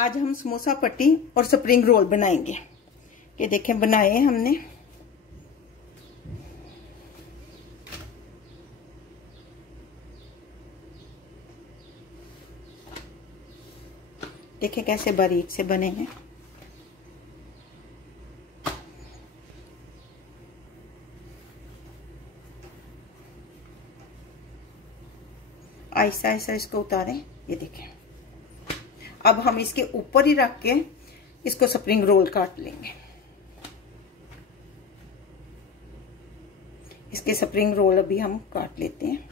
आज हम समोसा पट्टी और स्प्रिंग रोल बनाएंगे। ये देखें बनाए हैं हमने। देखें कैसे बारीक से बने हैं। ऐसा ऐसा इसको उतारें। ये देखें। अब हम इसके ऊपर ही रख के इसको स्प्रिंग रोल काट लेंगे। इसके स्प्रिंग रोल अभी हम काट लेते हैं।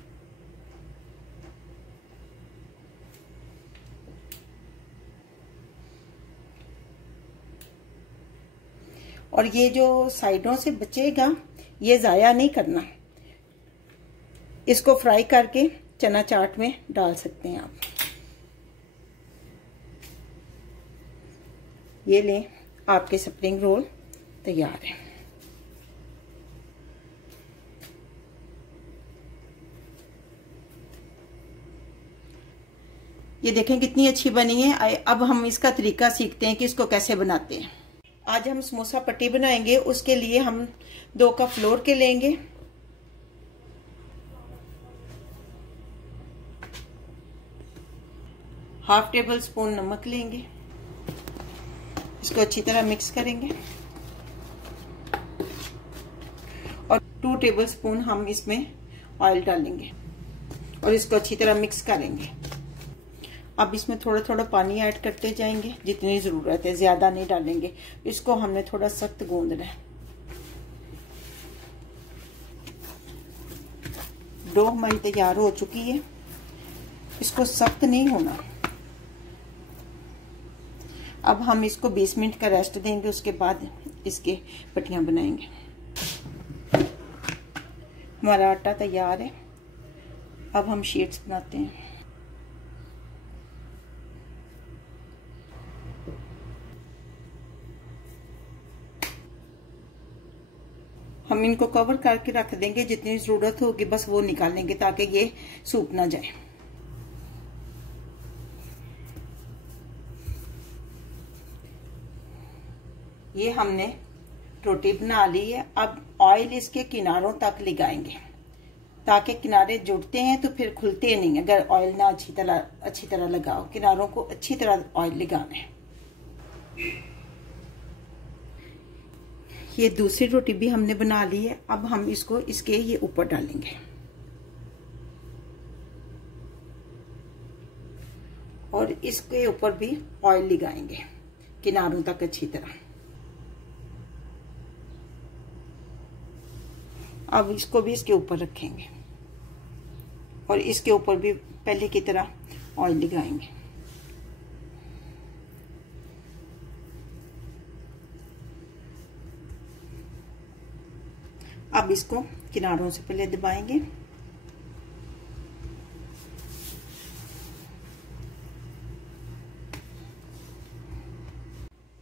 और ये जो साइडों से बचेगा ये ज़ाया नहीं करना। इसको फ्राई करके चना चाट में डाल सकते हैं आप। ये लें, आपके स्प्रिंग रोल तैयार है। ये देखें कितनी अच्छी बनी है। अब हम इसका तरीका सीखते हैं कि इसको कैसे बनाते हैं। आज हम समोसा पट्टी बनाएंगे। उसके लिए हम 2 कप फ्लोर के लेंगे। हाफ टेबल स्पून नमक लेंगे। इसको अच्छी तरह मिक्स करेंगे और 2 टेबल स्पून हम इसमें ऑयल डालेंगे और इसको अच्छी तरह मिक्स करेंगे। अब इसमें थोड़ा थोड़ा पानी ऐड करते जाएंगे जितनी जरूरत है, ज्यादा नहीं डालेंगे। इसको हमने थोड़ा सख्त गूंदना है। डो हमारी तैयार हो चुकी है। इसको सख्त नहीं होना। अब हम इसको 20 मिनट का रेस्ट देंगे। उसके बाद इसके पट्टियां बनाएंगे। हमारा आटा तैयार है। अब हम शीट्स बनाते हैं। हम इनको कवर करके रख देंगे। जितनी जरूरत होगी बस वो निकालेंगे ताकि ये सूख ना जाए। ये हमने रोटी बना ली है। अब ऑयल इसके किनारों तक लगाएंगे ताकि किनारे जुड़ते हैं तो फिर खुलते नहीं। अगर ऑयल ना अच्छी तरह लगाओ, किनारों को अच्छी तरह ऑयल लगाना है। ये दूसरी रोटी भी हमने बना ली है। अब हम इसको इसके ये ऊपर डालेंगे और इसके ऊपर भी ऑयल लगाएंगे किनारों तक अच्छी तरह। अब इसको भी इसके ऊपर रखेंगे और इसके ऊपर भी पहले की तरह ऑयल लगाएंगे। अब इसको किनारों से पहले दबाएंगे।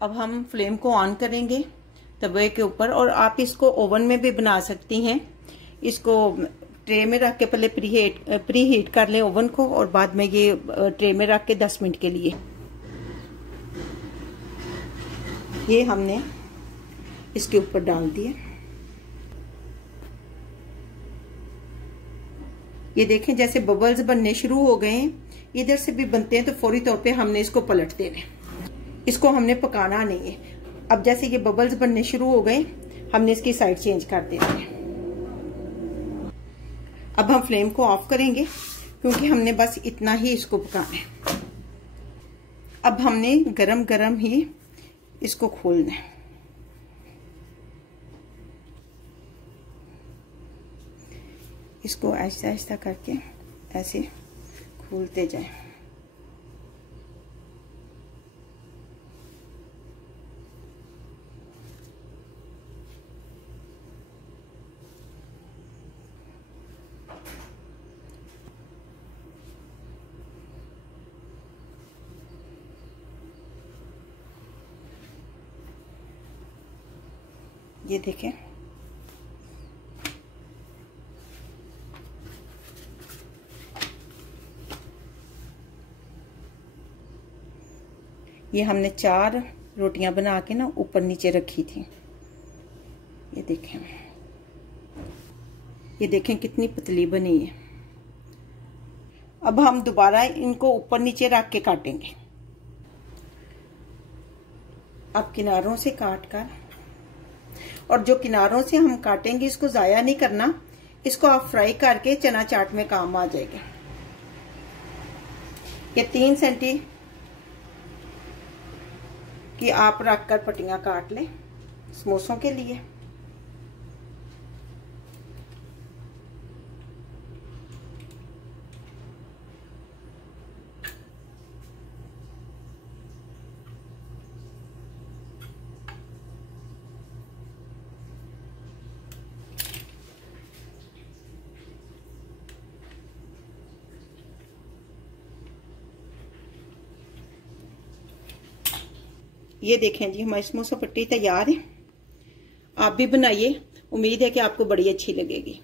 अब हम फ्लेम को ऑन करेंगे तवे के ऊपर। और आप इसको ओवन में भी बना सकती हैं। इसको ट्रे में रख के पहले प्री हीट कर लें ओवन को और बाद में ये ट्रे में रख के 10 मिनट के लिए। ये हमने इसके ऊपर डाल दिया। ये देखें जैसे बबल्स बनने शुरू हो गए हैं। इधर से भी बनते हैं तो फौरी तौर पे हमने इसको पलट देना है। इसको हमने पकाना नहीं है। अब जैसे ये बबल्स बनने शुरू हो गए हमने इसकी साइड चेंज कर देनी है। अब हम फ्लेम को ऑफ करेंगे क्योंकि हमने बस इतना ही इसको पकाना है। अब हमने गरम गरम ही इसको खोलना है। इसको ऐसा ऐसा करके ऐसे खोलते जाएं। ये देखें ये हमने 4 रोटियां बना के ना ऊपर नीचे रखी थी। ये देखें कितनी पतली बनी है। अब हम दोबारा इनको ऊपर नीचे रख के काटेंगे। अब किनारों से काट कर, और जो किनारों से हम काटेंगे इसको जाया नहीं करना, इसको आप फ्राई करके चना चाट में काम आ जाएगा। ये 3 सेंटी की आप रखकर पट्टियां काट लें समोसों के लिए। ये देखें जी हमारी समोसा पट्टी तैयार है। आप भी बनाइए, उम्मीद है कि आपको बड़ी अच्छी लगेगी।